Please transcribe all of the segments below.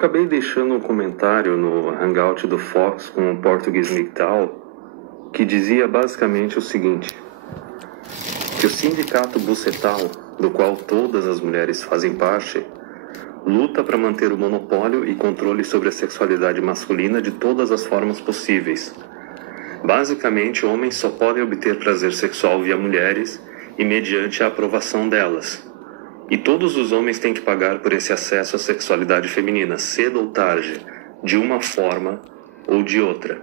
acabei deixando um comentário no Hangout do Fox com o português MGTOW que dizia basicamente o seguinte: que o sindicato bucetal, do qual todas as mulheres fazem parte, luta para manter o monopólio e controle sobre a sexualidade masculina de todas as formas possíveis. Basicamente, homens só podem obter prazer sexual via mulheres e mediante a aprovação delas. E todos os homens têm que pagar por esse acesso à sexualidade feminina, cedo ou tarde, de uma forma ou de outra.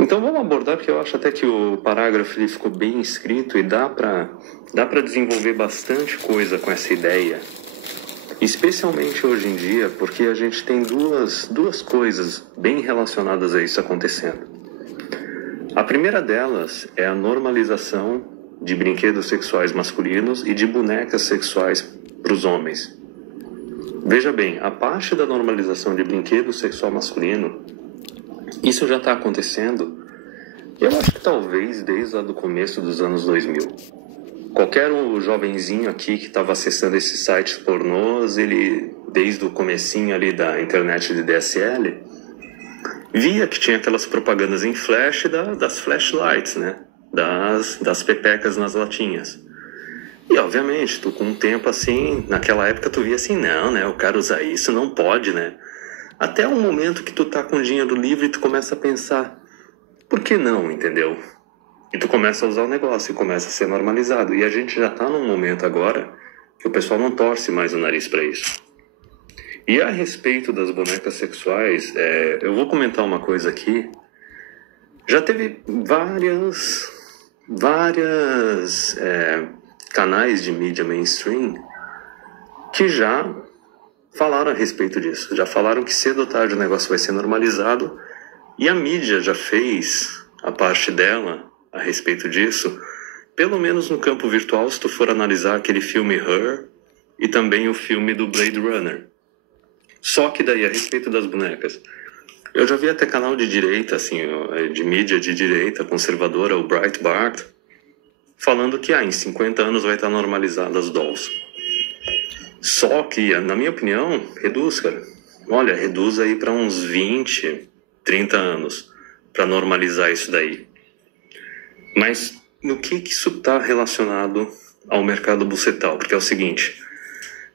Então vamos abordar, porque eu acho até que o parágrafo ele ficou bem escrito e dá para desenvolver bastante coisa com essa ideia. Especialmente hoje em dia, porque a gente tem duas coisas bem relacionadas a isso acontecendo. A primeira delas é a normalização de brinquedos sexuais masculinos e de bonecas sexuais para os homens. Veja bem, a parte da normalização de brinquedo sexual masculino, isso já está acontecendo, eu acho que talvez desde lá do começo dos anos 2000. Qualquer jovenzinho aqui que estava acessando esses sites pornôs, ele, desde o comecinho ali da internet de DSL, via que tinha aquelas propagandas em flash das flashlights, né? Das pepecas nas latinhas. E, obviamente, tu com o tempo assim, naquela época tu via assim, não, né? O cara usar isso não pode, né? Até o momento que tu tá com dinheiro livre e tu começa a pensar, por que não, entendeu? E tu começa a usar o negócio e começa a ser normalizado. E a gente já tá num momento agora que o pessoal não torce mais o nariz pra isso. E a respeito das bonecas sexuais, eu vou comentar uma coisa aqui. Já teve várias canais de mídia mainstream que já falaram a respeito disso. Já falaram que cedo ou tarde o negócio vai ser normalizado. E a mídia já fez a parte dela a respeito disso, pelo menos no campo virtual, se tu for analisar aquele filme Her e também o filme do Blade Runner. Só que daí, a respeito das bonecas, eu já vi até canal de direita, assim, de mídia de direita conservadora, o Breitbart, falando que em 50 anos vai estar normalizado as dolls. Só que, na minha opinião, reduz, cara. Olha, reduz aí para uns 20, 30 anos para normalizar isso daí. Mas no que isso está relacionado ao mercado bucetal? Porque é o seguinte,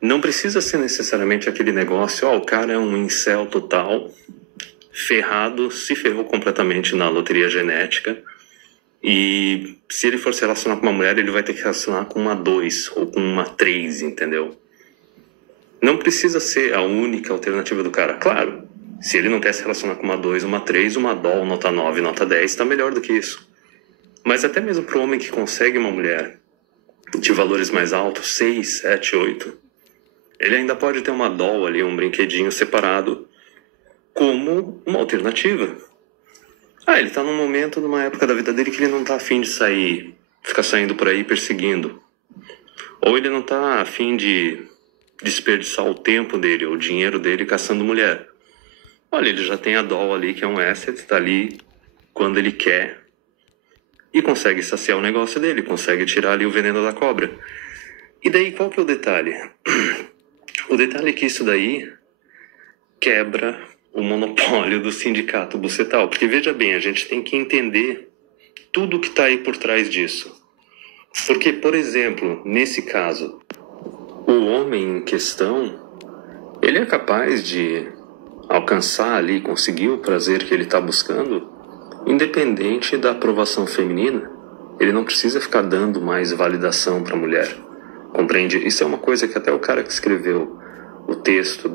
não precisa ser necessariamente aquele negócio, o cara é um incel total, ferrado, se ferrou completamente na loteria genética, e se ele for se relacionar com uma mulher, ele vai ter que se relacionar com uma 2 ou com uma 3, entendeu? Não precisa ser a única alternativa do cara. Claro, se ele não quer se relacionar com uma 2, uma 3, uma doll, nota 9, nota 10, está melhor do que isso. Mas até mesmo para o homem que consegue uma mulher de valores mais altos, 6, 7, 8, ele ainda pode ter uma doll ali, um brinquedinho separado, como uma alternativa. Ele está num momento, numa época da vida dele que ele não está afim de sair, ficar saindo por aí perseguindo. Ou ele não está afim de desperdiçar o tempo dele, ou o dinheiro dele caçando mulher. Olha, ele já tem a doll ali, que é um asset, está ali quando ele quer, e consegue saciar o negócio dele, consegue tirar ali o veneno da cobra. E daí, qual que é o detalhe? O detalhe é que isso daí quebra o monopólio do sindicato bucetal. Porque, veja bem, a gente tem que entender tudo que está aí por trás disso. Porque, por exemplo, nesse caso, o homem em questão, ele é capaz de alcançar ali, conseguir o prazer que ele está buscando, independente da aprovação feminina. Ele não precisa ficar dando mais validação para a mulher. Compreende? Isso é uma coisa que até o cara que escreveu o texto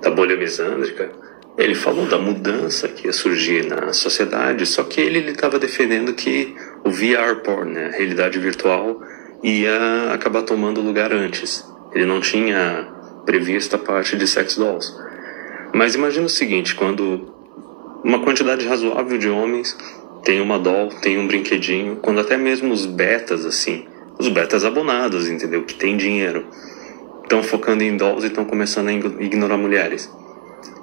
da bolha misândrica, ele falou da mudança que ia surgir na sociedade, só que ele estava defendendo que o VR porn, né, a realidade virtual, ia acabar tomando lugar antes. Ele não tinha previsto a parte de sex dolls. Mas imagina o seguinte, quando uma quantidade razoável de homens tem uma doll, tem um brinquedinho, quando até mesmo os betas, assim, os betas abonados, entendeu? Que tem dinheiro, estão focando em dolls e estão começando a ignorar mulheres.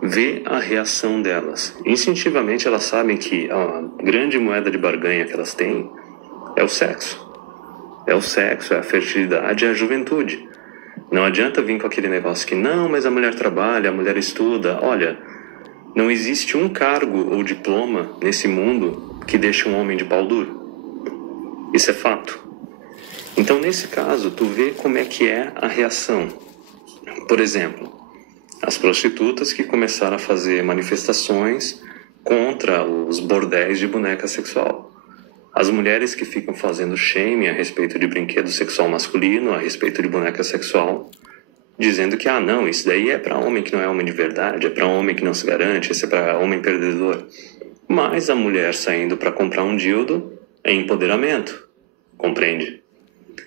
Vê a reação delas. Instintivamente elas sabem que a grande moeda de barganha que elas têm é o sexo. É o sexo, é a fertilidade, é a juventude. Não adianta vir com aquele negócio que não, mas a mulher trabalha, a mulher estuda. Olha, não existe um cargo ou diploma nesse mundo que deixe um homem de pau duro. Isso é fato. Então, nesse caso, tu vê como é que é a reação. Por exemplo, as prostitutas que começaram a fazer manifestações contra os bordéis de boneca sexual. As mulheres que ficam fazendo shaming a respeito de brinquedo sexual masculino, a respeito de boneca sexual, dizendo que, não, isso daí é para homem que não é homem de verdade, é para homem que não se garante, isso é para homem perdedor. Mas a mulher saindo para comprar um dildo é empoderamento, compreende?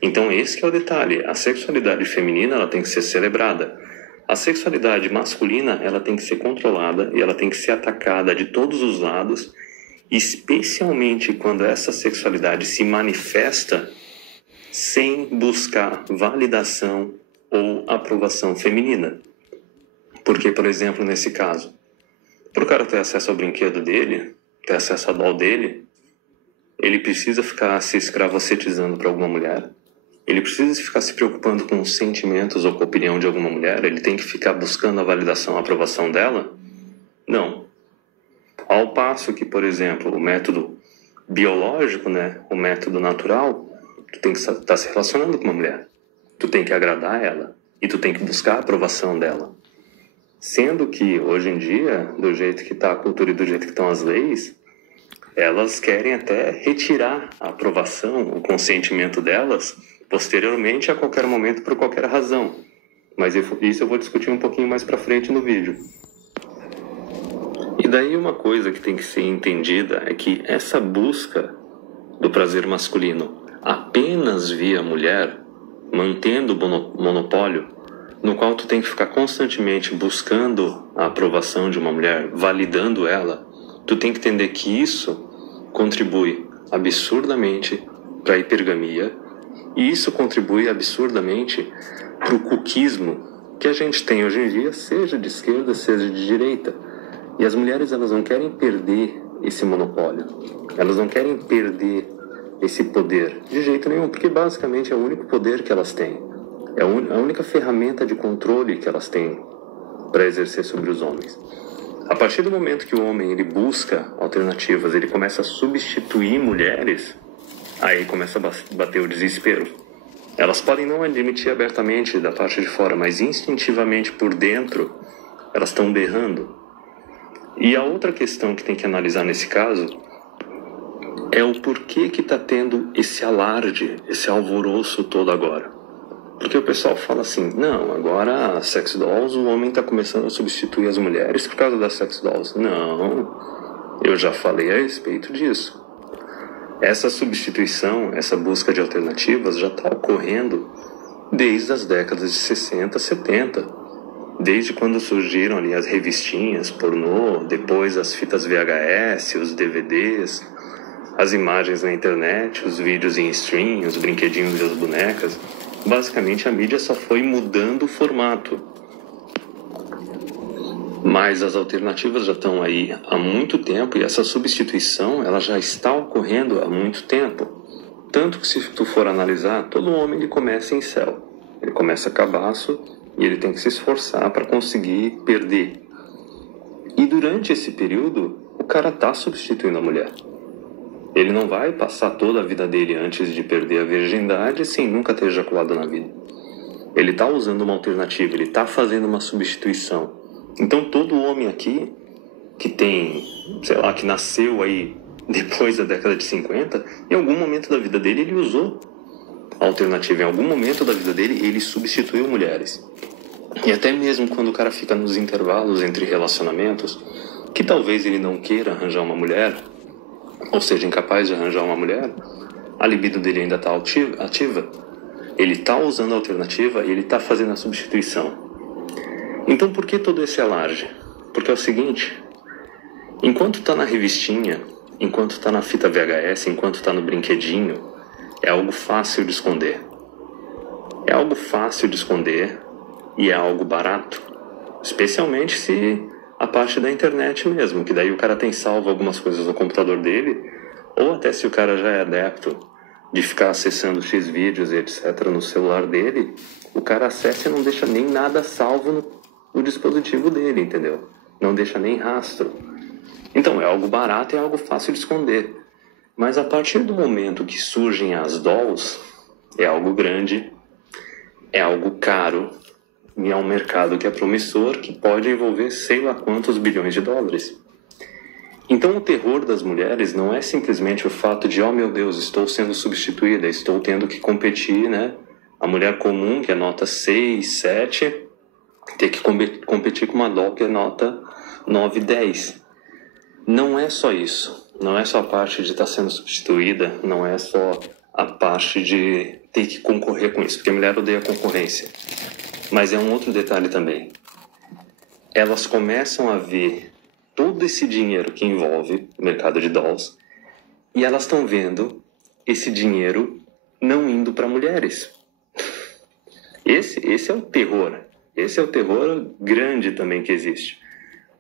Então esse que é o detalhe, a sexualidade feminina ela tem que ser celebrada. A sexualidade masculina ela tem que ser controlada e ela tem que ser atacada de todos os lados, especialmente quando essa sexualidade se manifesta sem buscar validação ou aprovação feminina. Porque, por exemplo, nesse caso, para o cara ter acesso ao brinquedo dele, ter acesso à doll dele, ele precisa ficar se escravocetizando para alguma mulher, ele precisa ficar se preocupando com os sentimentos ou com a opinião de alguma mulher, ele tem que ficar buscando a validação, a aprovação dela? Não. Ao passo que, por exemplo, o método biológico, o método natural, tu tem que estar se relacionando com uma mulher. Tu tem que agradar ela e tu tem que buscar a aprovação dela. Sendo que, hoje em dia, do jeito que está a cultura e do jeito que estão as leis, elas querem até retirar a aprovação, o consentimento delas, posteriormente a qualquer momento, por qualquer razão. Mas isso eu vou discutir um pouquinho mais para frente no vídeo. E daí uma coisa que tem que ser entendida é que essa busca do prazer masculino apenas via mulher, mantendo o monopólio, no qual tu tem que ficar constantemente buscando a aprovação de uma mulher, validando ela, tu tem que entender que isso contribui absurdamente para a hipergamia e isso contribui absurdamente para o cuquismo que a gente tem hoje em dia, seja de esquerda, seja de direita. E as mulheres elas não querem perder esse monopólio, elas não querem perder esse poder de jeito nenhum, porque basicamente é o único poder que elas têm, é a única ferramenta de controle que elas têm para exercer sobre os homens. A partir do momento que o homem ele busca alternativas, ele começa a substituir mulheres, aí começa a bater o desespero. Elas podem não admitir abertamente da parte de fora, mas instintivamente por dentro, elas estão berrando. E a outra questão que tem que analisar nesse caso é o porquê que está tendo esse alarde, esse alvoroço todo agora. Porque o pessoal fala assim, não, agora as sex dolls, o homem está começando a substituir as mulheres por causa das sex dolls. Não, eu já falei a respeito disso. Essa substituição, essa busca de alternativas já está ocorrendo desde as décadas de 60, 70. Desde quando surgiram ali as revistinhas pornô, depois as fitas VHS, os DVDs, as imagens na internet, os vídeos em stream, os brinquedinhos e as bonecas. Basicamente a mídia só foi mudando o formato. Mas as alternativas já estão aí há muito tempo e essa substituição ela já está ocorrendo há muito tempo. Tanto que se tu for analisar, todo homem ele começa em céu. Ele começa cabaço e ele tem que se esforçar para conseguir perder. E durante esse período, o cara está substituindo a mulher. Ele não vai passar toda a vida dele antes de perder a virgindade sem nunca ter ejaculado na vida. Ele está usando uma alternativa, ele está fazendo uma substituição. Então todo homem aqui, que tem, que nasceu aí depois da década de 50, em algum momento da vida dele ele usou a alternativa. Em algum momento da vida dele ele substituiu mulheres. E até mesmo quando o cara fica nos intervalos entre relacionamentos, que talvez ele não queira arranjar uma mulher, ou seja, incapaz de arranjar uma mulher, a libido dele ainda está ativa, ele está usando a alternativa e ele está fazendo a substituição. Então por que todo esse alarde? Porque é o seguinte, enquanto está na revistinha, enquanto está na fita VHS, enquanto está no brinquedinho, é algo fácil de esconder. É algo fácil de esconder e é algo barato. Especialmente se a parte da internet mesmo, que daí o cara tem salvo algumas coisas no computador dele, ou até se o cara já é adepto de ficar acessando X vídeos e etc. no celular dele, o cara acessa e não deixa nem nada salvo no dispositivo dele, entendeu? Não deixa nem rastro. Então é algo barato e é algo fácil de esconder. Mas a partir do momento que surgem as dolls, é algo grande, é algo caro, e é um mercado que é promissor, que pode envolver sei lá quantos bilhões de dólares. Então o terror das mulheres não é simplesmente o fato de, oh meu Deus, estou sendo substituída, estou tendo que competir, né? A mulher comum, que é nota 6, 7, ter que competir com uma doll que é nota 9, 10. Não é só isso. Não é só a parte de estar sendo substituída, não é só a parte de ter que concorrer com isso, porque a mulher odeia concorrência. Mas é um outro detalhe também. Elas começam a ver todo esse dinheiro que envolve o mercado de dolls e elas estão vendo esse dinheiro não indo para mulheres. Esse é o terror. Esse é o terror grande também que existe.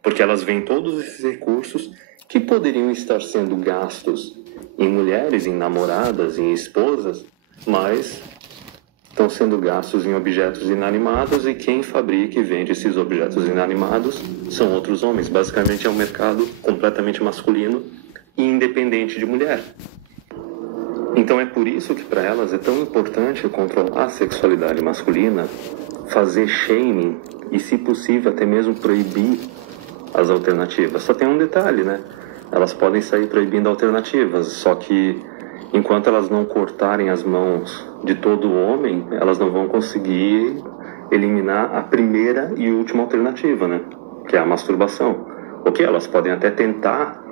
Porque elas veem todos esses recursos que poderiam estar sendo gastos em mulheres, em namoradas, em esposas, mas estão sendo gastos em objetos inanimados e quem fabrica e vende esses objetos inanimados são outros homens. Basicamente é um mercado completamente masculino e independente de mulher. Então é por isso que para elas é tão importante controlar a sexualidade masculina, fazer shaming e, se possível, até mesmo proibir as alternativas. Só tem um detalhe, né? Elas podem sair proibindo alternativas, só que enquanto elas não cortarem as mãos de todo homem, elas não vão conseguir eliminar a primeira e última alternativa, né? Que é a masturbação. Ok, elas podem até tentar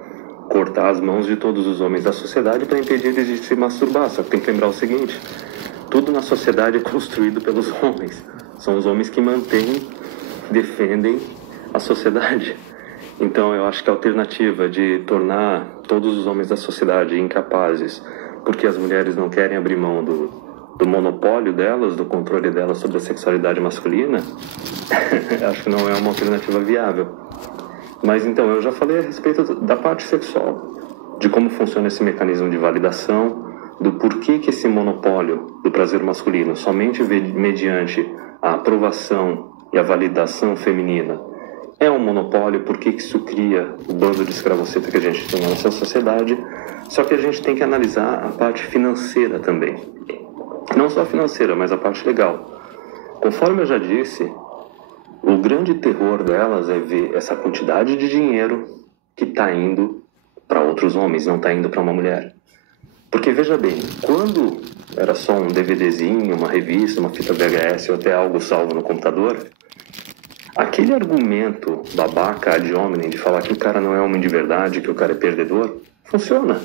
cortar as mãos de todos os homens da sociedade para impedir eles de se masturbar, só que tem que lembrar o seguinte: tudo na sociedade é construído pelos homens. São os homens que mantêm, defendem a sociedade. Então eu acho que a alternativa de tornar todos os homens da sociedade incapazes porque as mulheres não querem abrir mão do monopólio delas, do controle delas sobre a sexualidade masculina, acho que não é uma alternativa viável. Mas então, eu já falei a respeito da parte sexual, de como funciona esse mecanismo de validação, do porquê que esse monopólio do prazer masculino, somente mediante a aprovação e a validação feminina, é um monopólio, porque isso cria o bando de escravoceta que a gente tem na nossa sociedade. Só que a gente tem que analisar a parte financeira também. Não só a financeira, mas a parte legal. Conforme eu já disse, o grande terror delas é ver essa quantidade de dinheiro que está indo para outros homens, não está indo para uma mulher. Porque veja bem, quando era só um DVDzinho, uma revista, uma fita VHS ou até algo salvo no computador, aquele argumento babaca ad hominem de falar que o cara não é homem de verdade, que o cara é perdedor, funciona.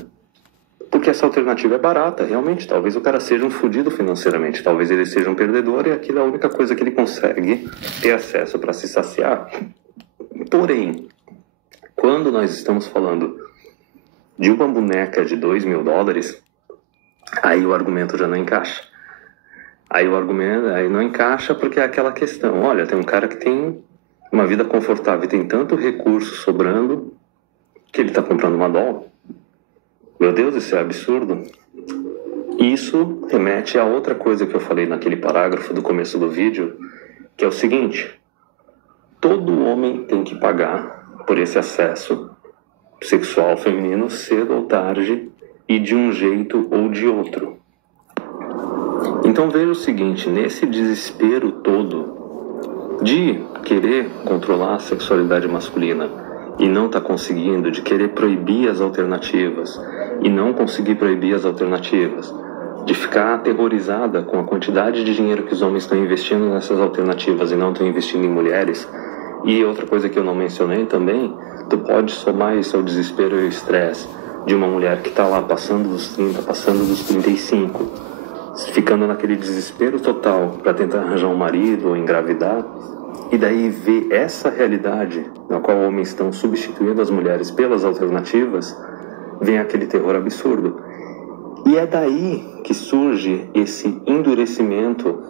Porque essa alternativa é barata, realmente. Talvez o cara seja um fudido financeiramente, talvez ele seja um perdedor e aquilo é a única coisa que ele consegue ter acesso para se saciar. Porém, quando nós estamos falando de uma boneca de $2.000, aí o argumento já não encaixa. Aí o argumento aí não encaixa porque é aquela questão: olha, tem um cara que tem uma vida confortável e tem tanto recurso sobrando que ele está comprando uma doll. Meu Deus, isso é absurdo. Isso remete a outra coisa que eu falei naquele parágrafo do começo do vídeo, que é o seguinte: todo homem tem que pagar por esse acesso sexual feminino cedo ou tarde e de um jeito ou de outro. Então veja o seguinte: nesse desespero todo de querer controlar a sexualidade masculina e não tá conseguindo, de querer proibir as alternativas e não conseguir proibir as alternativas, de ficar aterrorizada com a quantidade de dinheiro que os homens estão investindo nessas alternativas e não estão investindo em mulheres. E outra coisa que eu não mencionei também, tu pode somar isso ao desespero e ao estresse de uma mulher que está lá passando dos 30, passando dos 35, ficando naquele desespero total para tentar arranjar um marido ou engravidar, e daí ver essa realidade na qual homens estão substituindo as mulheres pelas alternativas, vem aquele terror absurdo. E é daí que surge esse endurecimento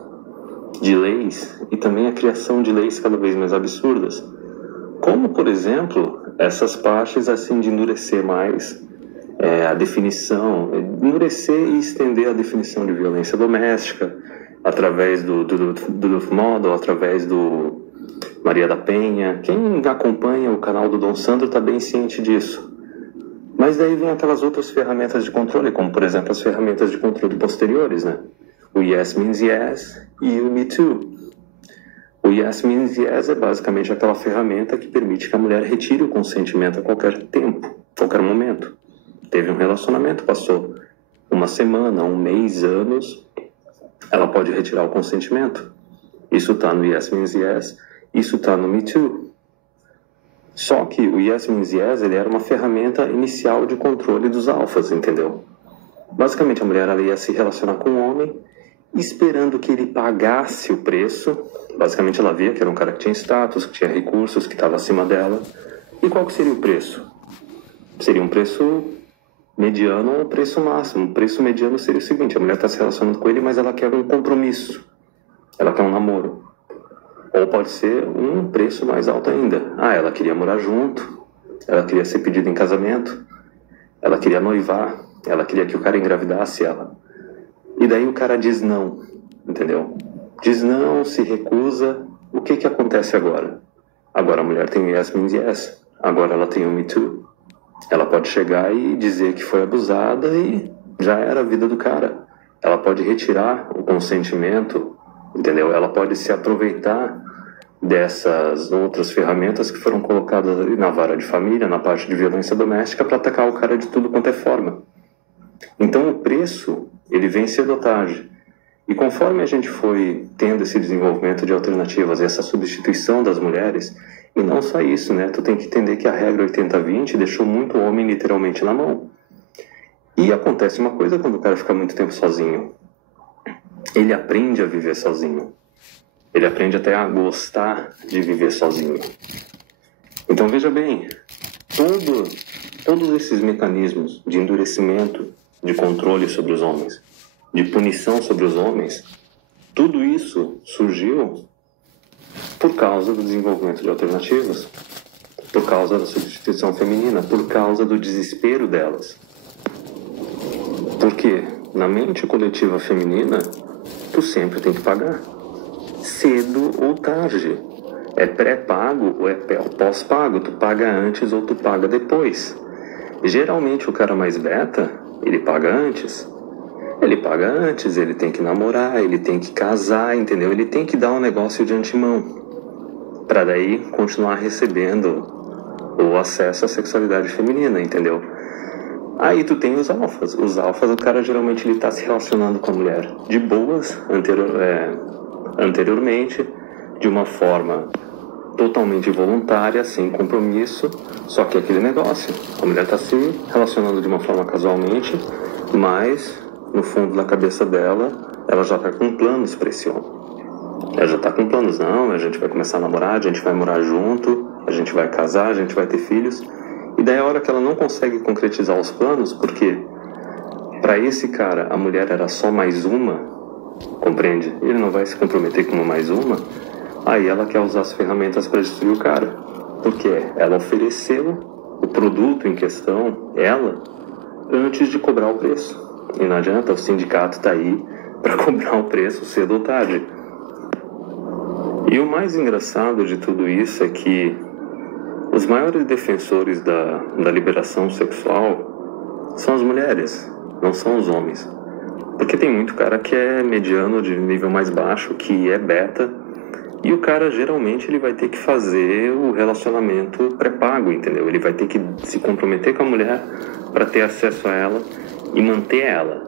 de leis e também a criação de leis cada vez mais absurdas. Como, por exemplo, essas partes assim de endurecer mais a definição, endurecer e estender a definição de violência doméstica através do Youth Model, através do Maria da Penha. Quem acompanha o canal do Dom Sandro está bem ciente disso. Mas daí vem aquelas outras ferramentas de controle, como por exemplo as ferramentas de controle posteriores, né? O Yes Means Yes e o Me Too. O Yes Means Yes é basicamente aquela ferramenta que permite que a mulher retire o consentimento a qualquer tempo, a qualquer momento. Teve um relacionamento, passou uma semana, um mês, anos, ela pode retirar o consentimento. Isso está no Yes Means Yes, isso está no Me Too. Só que o Yes Means Yes, ele era uma ferramenta inicial de controle dos alfas, entendeu? Basicamente, a mulher ela ia se relacionar com o homem, esperando que ele pagasse o preço. Basicamente, ela via que era um cara que tinha status, que tinha recursos, que estava acima dela. E qual que seria o preço? Seria um preço mediano ou preço máximo. O preço mediano seria o seguinte: a mulher está se relacionando com ele, mas ela quer um compromisso. Ela quer um namoro. Ou pode ser um preço mais alto ainda. Ela queria morar junto, ela queria ser pedida em casamento, ela queria noivar, ela queria que o cara engravidasse ela. E daí o cara diz não, entendeu? Diz não, se recusa. O que acontece agora? Agora a mulher tem o Yes Means Yes. Agora ela tem o Me Too. Ela pode chegar e dizer que foi abusada e já era a vida do cara. Ela pode retirar o consentimento, entendeu? Ela pode se aproveitar dessas outras ferramentas que foram colocadas ali na vara de família, na parte de violência doméstica, para atacar o cara de tudo quanto é forma. Então o preço, ele vem cedo ou tarde. E conforme a gente foi tendo esse desenvolvimento de alternativas e essa substituição das mulheres, e não só isso, né? Tu tem que entender que a regra 80-20 deixou muito o homem literalmente na mão. E acontece uma coisa quando o cara fica muito tempo sozinho. Ele aprende a viver sozinho. Ele aprende até a gostar de viver sozinho. Então veja bem, todos esses mecanismos de endurecimento, de controle sobre os homens, de punição sobre os homens, tudo isso surgiu por causa do desenvolvimento de alternativas, por causa da substituição feminina, por causa do desespero delas. Porque na mente coletiva feminina, tu sempre tem que pagar, cedo ou tarde. É pré-pago ou é pós-pago, tu paga antes ou tu paga depois. Geralmente o cara mais beta, ele paga antes. Ele paga antes, ele tem que namorar, ele tem que casar, entendeu? Ele tem que dar um negócio de antemão, para daí continuar recebendo o acesso à sexualidade feminina, entendeu? Aí tu tem os alfas. Os alfas, o cara geralmente ele tá se relacionando com a mulher de boas, anteriormente, de uma forma totalmente voluntária, sem compromisso, só que aquele negócio. A mulher tá se relacionando de uma forma casualmente, mas no fundo da cabeça dela, ela já tá com planos para esse homem. Ela já tá com planos, não, a gente vai começar a namorar, a gente vai morar junto, a gente vai casar, a gente vai ter filhos. E daí a hora que ela não consegue concretizar os planos, porque para esse cara a mulher era só mais uma, compreende? Ele não vai se comprometer com uma mais uma, aí ela quer usar as ferramentas para destruir o cara. Porque ela ofereceu o produto em questão, ela, antes de cobrar o preço. E não adianta, o sindicato tá aí para cobrar o preço cedo ou tarde. E o mais engraçado de tudo isso é que os maiores defensores da liberação sexual são as mulheres, não são os homens. Porque tem muito cara que é mediano, de nível mais baixo, que é beta, e o cara geralmente ele vai ter que fazer o relacionamento pré-pago, entendeu? Ele vai ter que se comprometer com a mulher para ter acesso a ela e manter ela.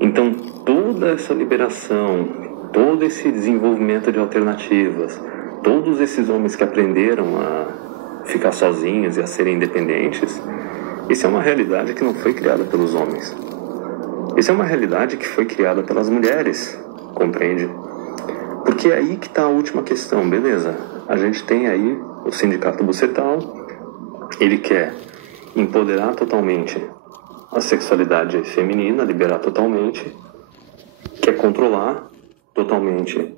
Então toda essa liberação, todo esse desenvolvimento de alternativas, todos esses homens que aprenderam a ficar sozinhos e a serem independentes, isso é uma realidade que não foi criada pelos homens. Isso é uma realidade que foi criada pelas mulheres, compreende? Porque é aí que está a última questão, beleza? A gente tem aí o Sindicato Bucetal, ele quer empoderar totalmente a sexualidade feminina, liberar totalmente, quer controlar totalmente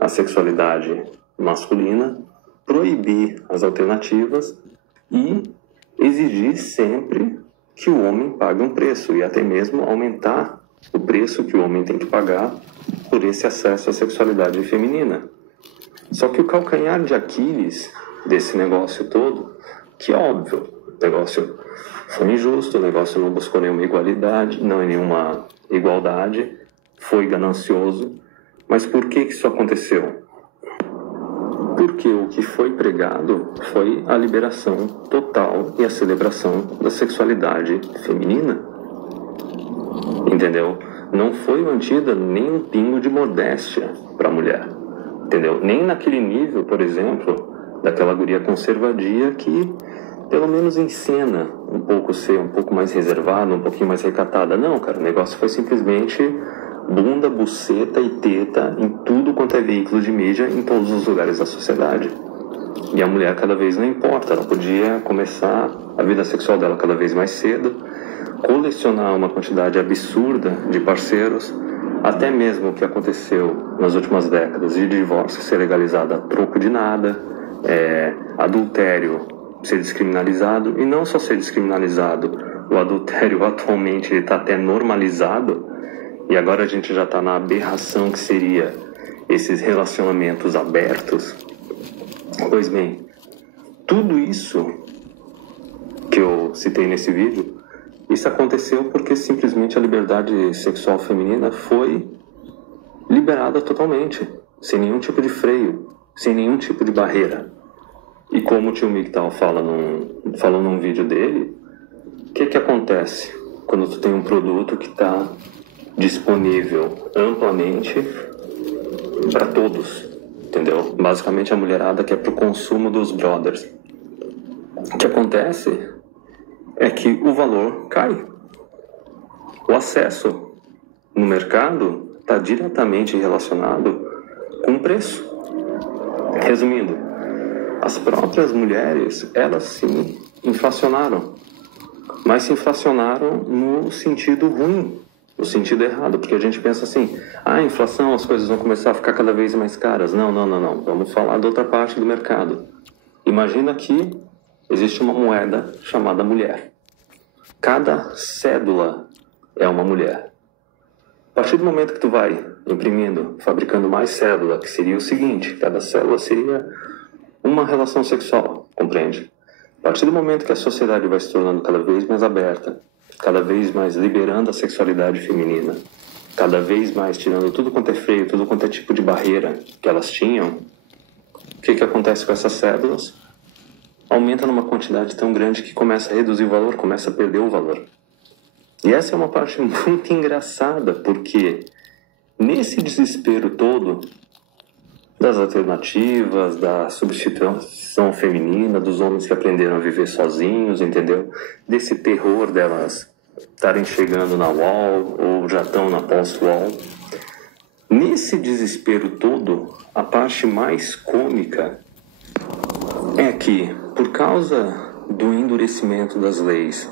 a sexualidade masculina, proibir as alternativas e exigir sempre que o homem pague um preço e até mesmo aumentar o preço que o homem tem que pagar por esse acesso à sexualidade feminina. Só que o calcanhar de Aquiles desse negócio todo, que óbvio, o negócio foi injusto, o negócio não buscou nenhuma igualdade, não é nenhuma igualdade, foi ganancioso. Mas por que isso aconteceu? Porque o que foi pregado foi a liberação total e a celebração da sexualidade feminina. Entendeu? Não foi mantida nem um pingo de modéstia para a mulher. Entendeu? Nem naquele nível, por exemplo, daquela guria conservadia que, pelo menos em cena, um pouco ser um pouco mais reservada, um pouquinho mais recatada. Não, cara, o negócio foi simplesmente bunda, buceta e teta em tudo quanto é veículo de mídia, em todos os lugares da sociedade. E a mulher cada vez não importa, ela podia começar a vida sexual dela cada vez mais cedo, colecionar uma quantidade absurda de parceiros, até mesmo o que aconteceu nas últimas décadas de divórcio ser legalizado a troco de nada, adultério ser descriminalizado, e não só ser descriminalizado, o adultério atualmente está até normalizado, e agora a gente já está na aberração que seria esses relacionamentos abertos. Pois bem, tudo isso que eu citei nesse vídeo, isso aconteceu porque simplesmente a liberdade sexual feminina foi liberada totalmente, sem nenhum tipo de freio, sem nenhum tipo de barreira. E como o tio Migtal falou num vídeo dele, o que acontece quando tu tem um produto que está disponível amplamente para todos, entendeu? Basicamente a mulherada que é para o consumo dos brothers. O que acontece é que o valor cai. O acesso no mercado está diretamente relacionado com o preço. Resumindo, as próprias mulheres, elas se inflacionaram, mas se inflacionaram no sentido ruim, no sentido errado, porque a gente pensa assim, a inflação, as coisas vão começar a ficar cada vez mais caras. Não. Vamos falar da outra parte do mercado. Imagina que existe uma moeda chamada mulher. Cada cédula é uma mulher. A partir do momento que tu vai imprimindo, fabricando mais cédula, que seria o seguinte, cada célula seria uma relação sexual, compreende? A partir do momento que a sociedade vai se tornando cada vez mais aberta, cada vez mais liberando a sexualidade feminina, cada vez mais tirando tudo quanto é freio, tudo quanto é tipo de barreira que elas tinham, o que acontece com essas cédulas? Aumenta numa quantidade tão grande que começa a reduzir o valor, começa a perder o valor. E essa é uma parte muito engraçada, porque nesse desespero todo das alternativas, da substituição feminina, dos homens que aprenderam a viver sozinhos, entendeu? Desse terror delas estarem chegando na wall ou já estão na post-wall. Nesse desespero todo, a parte mais cômica é que, por causa do endurecimento das leis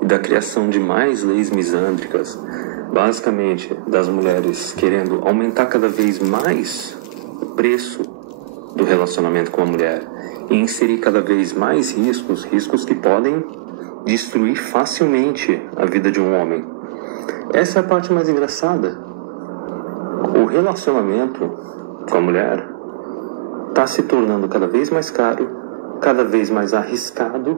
e da criação de mais leis misândricas, basicamente das mulheres querendo aumentar cada vez mais o preço do relacionamento com a mulher e inserir cada vez mais riscos que podem destruir facilmente a vida de um homem. Essa é a parte mais engraçada. O relacionamento com a mulher está se tornando cada vez mais caro, cada vez mais arriscado,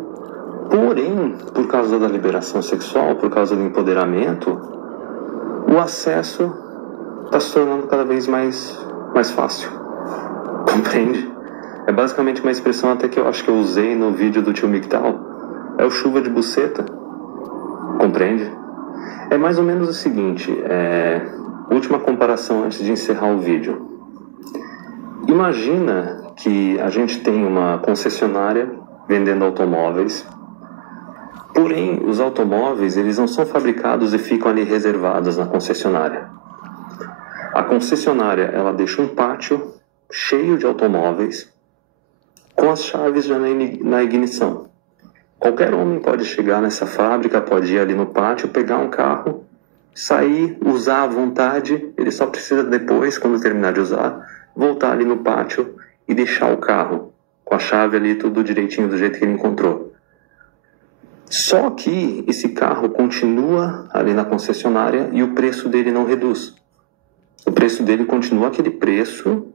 porém, por causa da liberação sexual, por causa do empoderamento, o acesso está se tornando cada vez mais fácil. Compreende? É basicamente uma expressão até que eu acho que eu usei no vídeo do tio Migtal. É o chuva de buceta. Compreende? É mais ou menos o seguinte, última comparação antes de encerrar o vídeo. Imagina que a gente tem uma concessionária vendendo automóveis, porém os automóveis eles não são fabricados e ficam ali reservados na concessionária. A concessionária ela deixa um pátio cheio de automóveis com as chaves já na ignição. Qualquer homem pode chegar nessa fábrica, pode ir ali no pátio, pegar um carro, sair, usar à vontade, ele só precisa depois, quando terminar de usar, voltar ali no pátio e deixar o carro com a chave ali tudo direitinho do jeito que ele encontrou. Só que esse carro continua ali na concessionária e o preço dele não reduz. O preço dele continua aquele preço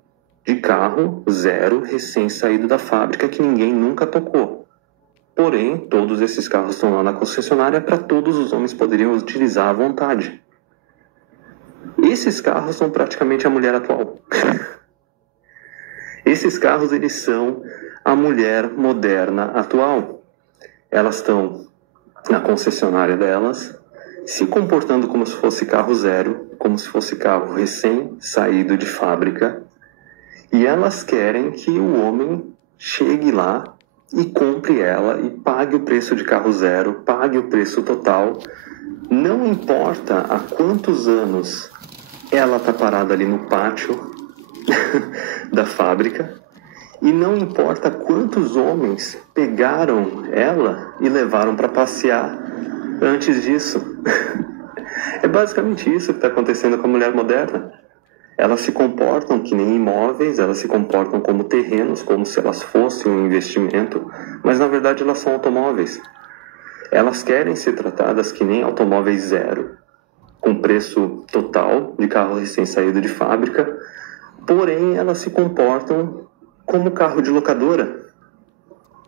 de carro zero, recém-saído da fábrica, que ninguém nunca tocou. Porém, todos esses carros estão lá na concessionária para todos os homens poderem utilizar à vontade. Esses carros são praticamente a mulher atual. Esses carros, eles são a mulher moderna atual. Elas estão na concessionária delas, se comportando como se fosse carro zero, como se fosse carro recém-saído de fábrica, e elas querem que o homem chegue lá e compre ela e pague o preço de carro zero, pague o preço total. Não importa há quantos anos ela está parada ali no pátio da fábrica, e não importa quantos homens pegaram ela e levaram para passear antes disso. É basicamente isso que está acontecendo com a mulher moderna. Elas se comportam que nem imóveis, elas se comportam como terrenos, como se elas fossem um investimento, mas na verdade elas são automóveis. Elas querem ser tratadas que nem automóveis zero, com preço total de carro recém-saído de fábrica, porém elas se comportam como carro de locadora.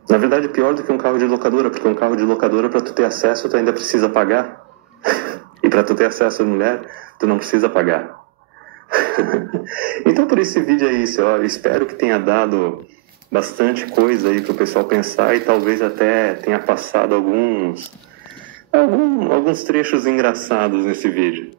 Na verdade, pior do que um carro de locadora, porque um carro de locadora, para tu ter acesso, tu ainda precisa pagar. E para tu ter acesso à mulher, tu não precisa pagar. Então, por esse vídeo é isso. Eu espero que tenha dado bastante coisa aí para o pessoal pensar e talvez até tenha passado alguns trechos engraçados nesse vídeo.